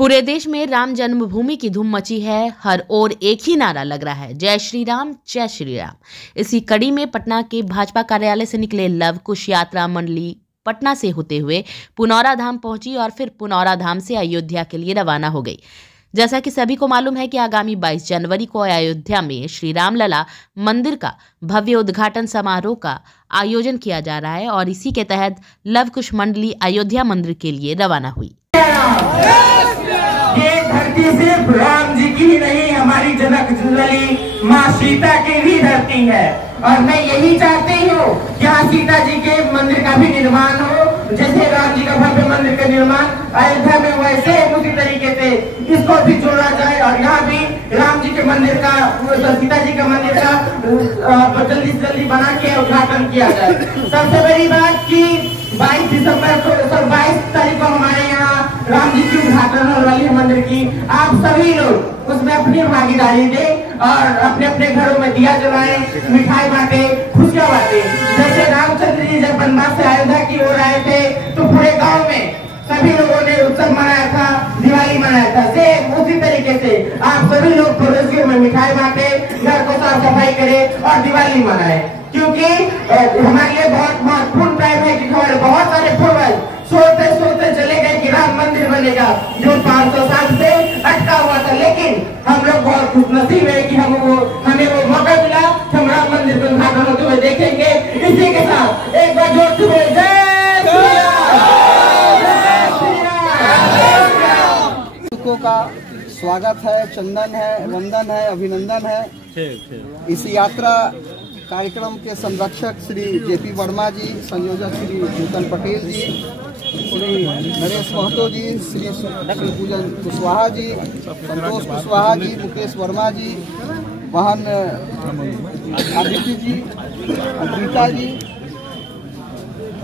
पूरे देश में राम जन्मभूमि की धूम मची है। हर ओर एक ही नारा लग रहा है, जय श्री राम जय श्री राम। इसी कड़ी में पटना के भाजपा कार्यालय से निकले लव कुश यात्रा मंडली पटना से होते हुए पुनौरा धाम पहुंची और फिर पुनौरा धाम से अयोध्या के लिए रवाना हो गई। जैसा कि सभी को मालूम है कि आगामी 22 जनवरी को अयोध्या में श्री रामलला मंदिर का भव्य उद्घाटन समारोह का आयोजन किया जा रहा है और इसी के तहत लव कुश मंडली अयोध्या मंदिर के लिए रवाना हुई। ये धरती सिर्फ राम जी की ही नहीं, हमारी जनक जननी माँ सीता की भी धरती है। और मैं यही चाहती हूँ कि यहाँ सीता जी के मंदिर का भी निर्माण हो, जैसे राम जी का भव्य मंदिर का निर्माण अयोध्या में, वैसे उसी तरीके से इसको भी जोड़ा जाए और यहाँ भी राम जी के मंदिर का, सीता जी का मंदिर का जल्दी से जल्दी बना के उद्घाटन किया जाए। सबसे बड़ी बात की 22 दिसंबर को 22 तारीख को हमारे यहाँ राम जी की उद्घाटन होने वाली है मंदिर की। आप सभी लोग उसमें अपनी भागीदारी दें और अपने अपने घरों में दिया जलाएं, मिठाई बांटे, खुशियां बांटे। जैसे रामचंद्र जी जब वनवास से अयोध्या की ओर आए थे तो पूरे गांव में सभी लोगों ने उत्सव मनाया था, दिवाली मनाया था। सेम उसी तरीके से आप सभी लोग पड़ोसियों में मिठाई बांटे, घर को साफ सफाई करें और दिवाली मनाए, क्योंकि हमारे लिए बहुत महत्वपूर्ण टाइम है कि हमारे बहुत सारे पूर्वज सोचते सोचते चले गए कि राम मंदिर बनेगा, जो 500 साल से अटका हुआ था। लेकिन हम लोग बहुत खुशनसीब है कि हमें वो मौका मिला, हम राम मंदिर का उद्घाटन होते हुए देखेंगे। इसी के साथ एक बार जोर से बोले जय श्री राम। का स्वागत है, चंदन है, वंदन है, अभिनंदन है। इस यात्रा कार्यक्रम के संरक्षक श्री जेपी वर्मा जी, संयोजक श्री नूतन पटेल जी, श्री नरेश महतो जी, श्री पूजन कुशवाहा जी, संतोष कुशवाहा जी, मुकेश वर्मा जी, बहन आदित्य जी, अंकिता जी,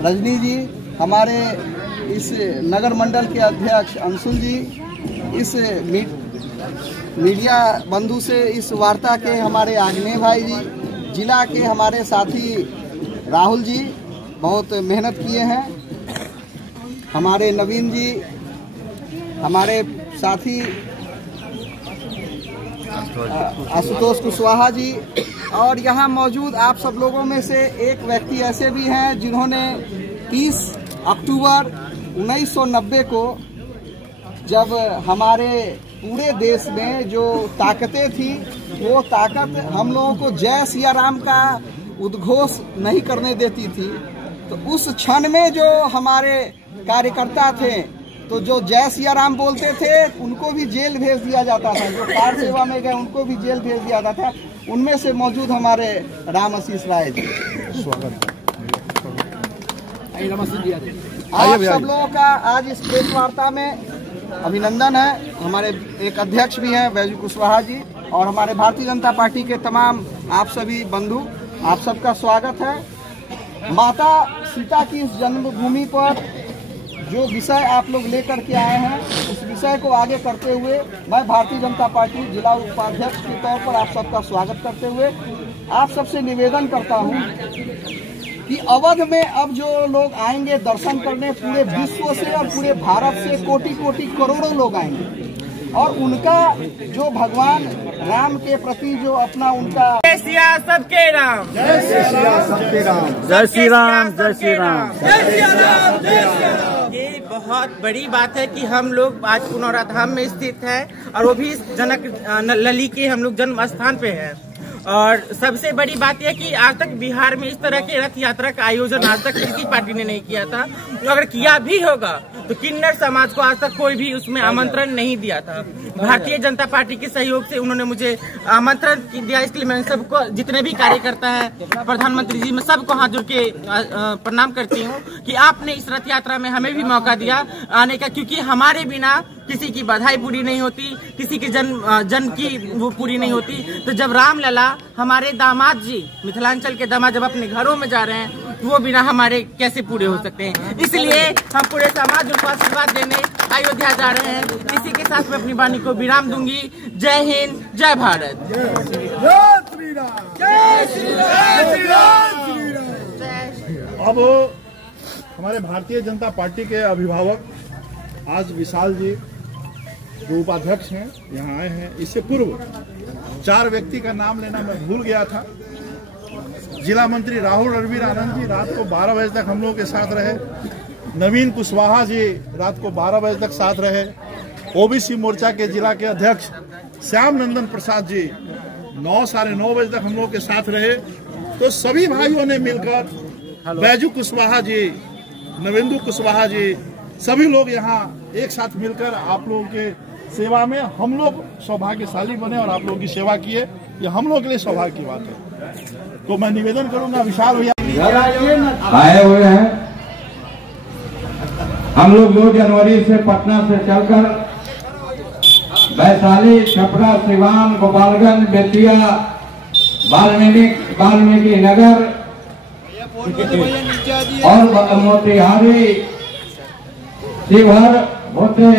रजनी जी, हमारे इस नगर मंडल के अध्यक्ष अंशुल जी, इस मीडिया बंधु से इस वार्ता के हमारे आग्नेय भाई जी, जिला के हमारे साथी राहुल जी बहुत मेहनत किए हैं, हमारे नवीन जी, हमारे साथी आशुतोष कुशवाहा जी, और यहाँ मौजूद आप सब लोगों में से एक व्यक्ति ऐसे भी हैं जिन्होंने 30 अक्टूबर 1990 को, जब हमारे पूरे देश में जो ताकतें थी वो ताकत हम लोगों को जय सिया राम का उद्घोष नहीं करने देती थी, तो उस क्षण में जो हमारे कार्यकर्ता थे तो जो जय सिया राम बोलते थे उनको भी जेल भेज दिया जाता था, जो कार सेवा में गए उनको भी जेल भेज दिया जाता था। उनमें से मौजूद हमारे राम आशीष राय जी, स्वागत। आप सब लोगों का आज इस प्रेस वार्ता में अभिनंदन है। हमारे एक अध्यक्ष भी हैं बैजू कुशवाहा जी, और हमारे भारतीय जनता पार्टी के तमाम आप सभी बंधु, आप सबका स्वागत है। माता सीता की इस जन्मभूमि पर जो विषय आप लोग लेकर के आए हैं, उस विषय को आगे करते हुए मैं भारतीय जनता पार्टी जिला उपाध्यक्ष के तौर पर आप सबका स्वागत करते हुए आप सबसे निवेदन करता हूं कि अवध में अब जो लोग आएंगे दर्शन करने, पूरे विश्व से और पूरे भारत से कोटि कोटि करोड़ों लोग आएंगे, और उनका जो भगवान राम के प्रति जो अपना उनका जय सिया सबके राम, जय सिया सबके राम, जय श्री राम, जय श्री राम, जय सिया राम, जय सिया राम। ये बहुत बड़ी बात है कि हम लोग आज पुनौरा धाम में स्थित है और वो भी जनक लली के हम लोग जन्म स्थान पे है। और सबसे बड़ी बात यह कि आज तक बिहार में इस तरह के रथ यात्रा का आयोजन आज तक किसी पार्टी ने नहीं किया था। अगर किया भी होगा तो किन्नर समाज को आज तक कोई भी उसमें आमंत्रण नहीं दिया था। भारतीय जनता पार्टी के सहयोग से उन्होंने मुझे आमंत्रण दिया, इसलिए मैं सबको, जितने भी कार्यकर्ता है, प्रधानमंत्री जी, मैं सबको हाथ जोड़ के प्रणाम करती हूँ कि आपने इस रथ यात्रा में हमें भी मौका दिया आने का, क्योंकि हमारे बिना किसी की बधाई पूरी नहीं होती, किसी के जन्म की वो पूरी नहीं होती। तो जब रामलला हमारे दामाद जी, मिथिलांचल के दामाद, जब अपने घरों में जा रहे हैं तो वो बिना हमारे कैसे पूरे हो सकते हैं। इसलिए हम पूरे समाज उनको आशीर्वाद देने अयोध्या जा रहे हैं। इसी के साथ मैं अपनी वाणी को विराम दूंगी। जय हिंद, जय भारत। अब हमारे भारतीय जनता पार्टी के अभिभावक आज विशाल जी जो उपाध्यक्ष हैं यहाँ आए हैं। इससे पूर्व 4 व्यक्ति का नाम लेना मैं भूल गया था। जिला मंत्री राहुल रणवीर आनंद जी रात को 12 बजे तक हम लोगों के साथ रहे। नवीन कुशवाहा जी रात को 12 बजे तक साथ रहे। ओबीसी मोर्चा के जिला के अध्यक्ष श्याम नंदन प्रसाद जी 9 साढ़े 9 बजे तक हम लोग के साथ रहे। तो सभी भाइयों ने मिलकर बैजू कुशवाहा जी, नवेंदु कुशवाहा जी, सभी लोग यहाँ एक साथ मिलकर आप लोगों के सेवा में हम लोग सौभाग्यशाली बने और आप लोगों की सेवा किए। ये हम लोगों के लिए सौभाग्य की बात है। तो मैं निवेदन करूंगा विशाल भैया आए हुए हैं। हम लोग 2 जनवरी से पटना से चलकर वैशाली, छपरा, सिवान, गोपालगंज, बेतिया, वाल्मीकि नगर और मोतिहारी, शिवहर होते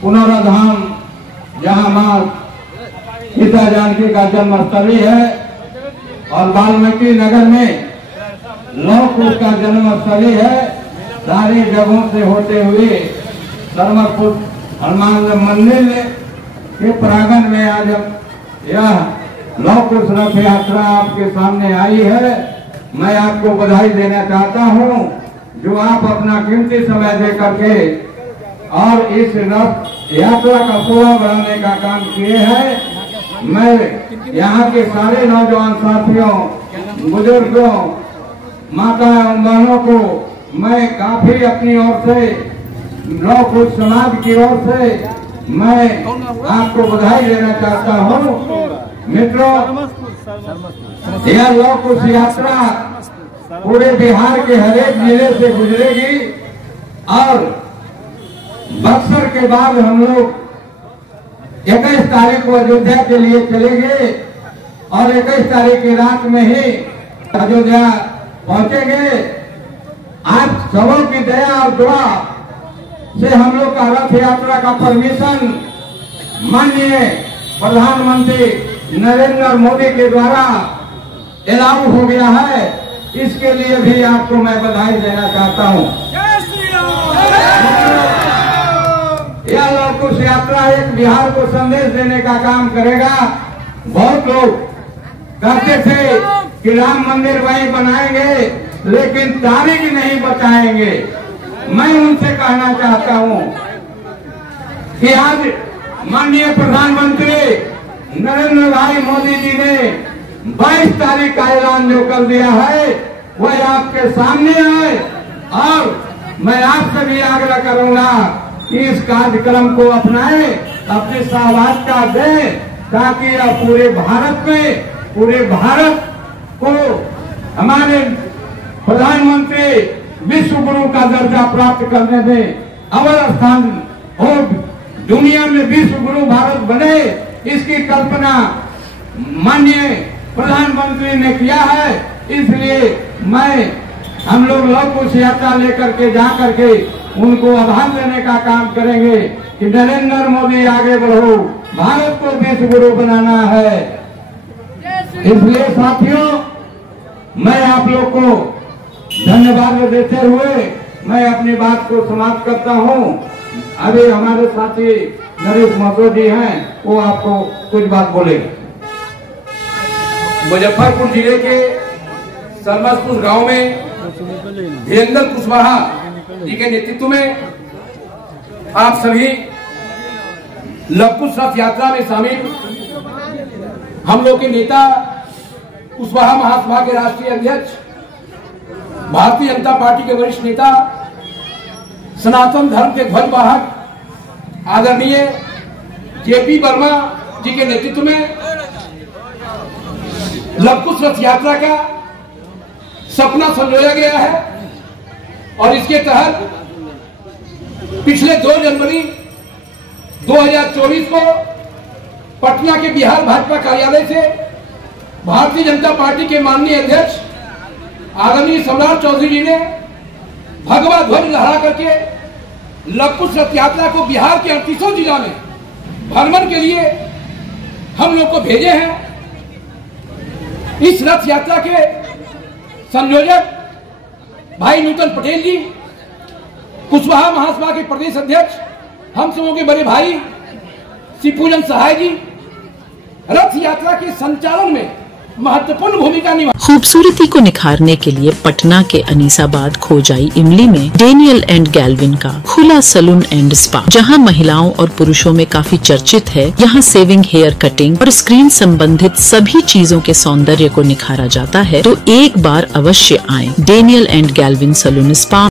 पुनौराधाम, जहाँ मां सीता जानकी का जन्मस्थली है, और वाल्मीकि नगर में लौह कुश का जन्मस्थली है। सारी जगहों से होते हुए धर्मपुर हनुमान मंदिर के प्रांगण में आज यह लौह कुश रथ यात्रा आपके सामने आई है। मैं आपको बधाई देना चाहता हूं जो आप अपना कीमती समय दे करके और इस रथ यात्रा का शोभा बढ़ाने का काम किए हैं। मैं यहाँ के सारे नौजवान साथियों, बुजुर्गों, माता एवं बहनों को मैं काफी अपनी ओर से, लौह कुश समाज की ओर से मैं आपको बधाई देना चाहता हूँ। मित्रों, यह लौह कुश यात्रा पूरे बिहार के हर एक जिले से गुजरेगी और बक्सर के बाद हम लोग 21 तारीख को अयोध्या के लिए चलेंगे और 21 तारीख की रात में ही अयोध्या पहुंचेंगे। आप सबों की दया और दुआ से हम लोग का रथ यात्रा का परमिशन माननीय प्रधानमंत्री नरेंद्र मोदी के द्वारा अलाउ हो गया है। इसके लिए भी आपको मैं बधाई देना चाहता हूं। यह लौह कुश यात्रा एक बिहार को संदेश देने का काम करेगा। बहुत लोग कहते थे कि राम मंदिर वहीं बनाएंगे लेकिन तारीख नहीं बताएंगे। मैं उनसे कहना चाहता हूं कि आज माननीय प्रधानमंत्री नरेंद्र भाई मोदी जी ने 22 तारीख का ऐलान जो कर दिया है वह आपके सामने है और मैं आपसे भी आग्रह करूंगा कि इस कार्यक्रम को अपनाएं, अपने सहभागिता दें ताकि यह पूरे भारत को हमारे प्रधानमंत्री विश्व गुरु का दर्जा प्राप्त करने में अव्वल स्थान हो, दुनिया में विश्व गुरु भारत बने, इसकी कल्पना माननीय प्रधानमंत्री ने किया है। इसलिए हम लोग लौह कुश यात्रा लेकर के जा करके उनको आभार देने का काम करेंगे कि नरेंद्र मोदी आगे बढ़ो, भारत को विश्व गुरु बनाना है। इसलिए साथियों, मैं आप लोग को धन्यवाद देते हुए मैं अपनी बात को समाप्त करता हूं। अभी हमारे साथी नरेश महतो जी हैं, वो आपको कुछ बात बोलेंगे। मुजफ्फरपुर जिले के सरमसपुर गांव में धीरेन्द्र कुशवाहा जी के नेतृत्व में आप सभी लौह कुश रथ यात्रा में शामिल हम लोग के नेता कुशवाहा महासभा के राष्ट्रीय अध्यक्ष, भारतीय जनता पार्टी के वरिष्ठ नेता, सनातन धर्म के ध्वज वाहक आदरणीय जेपी वर्मा जी के नेतृत्व में लौह कुश रथ यात्रा का सपना संजोया गया है और इसके तहत पिछले 2 जनवरी 2024 को पटना के बिहार भाजपा कार्यालय से भारतीय जनता पार्टी के माननीय अध्यक्ष आदरणीय सम्राट चौधरी जी ने भगवा ध्वज लहरा करके लौह कुश रथ यात्रा को बिहार के 38 जिला में भ्रमण के लिए हम लोग को भेजे हैं। इस रथ यात्रा के संयोजक भाई नूतन पटेल जी, कुशवाहा महासभा के प्रदेश अध्यक्ष हम सबों के बड़े भाई श्री पूजन सहाय जी रथ यात्रा के संचालन में महत्वपूर्ण भूमिका निभा। खूबसूरती को निखारने के लिए पटना के अनीसाबाद खोजाई इमली में डेनियल एंड गैल्विन का खुला सलून एंड स्पा, जहां महिलाओं और पुरुषों में काफी चर्चित है। यहां सेविंग, हेयर कटिंग और स्क्रीन संबंधित सभी चीजों के सौंदर्य को निखारा जाता है। तो एक बार अवश्य आएं डेनियल एंड गैल्विन सलून स्पा।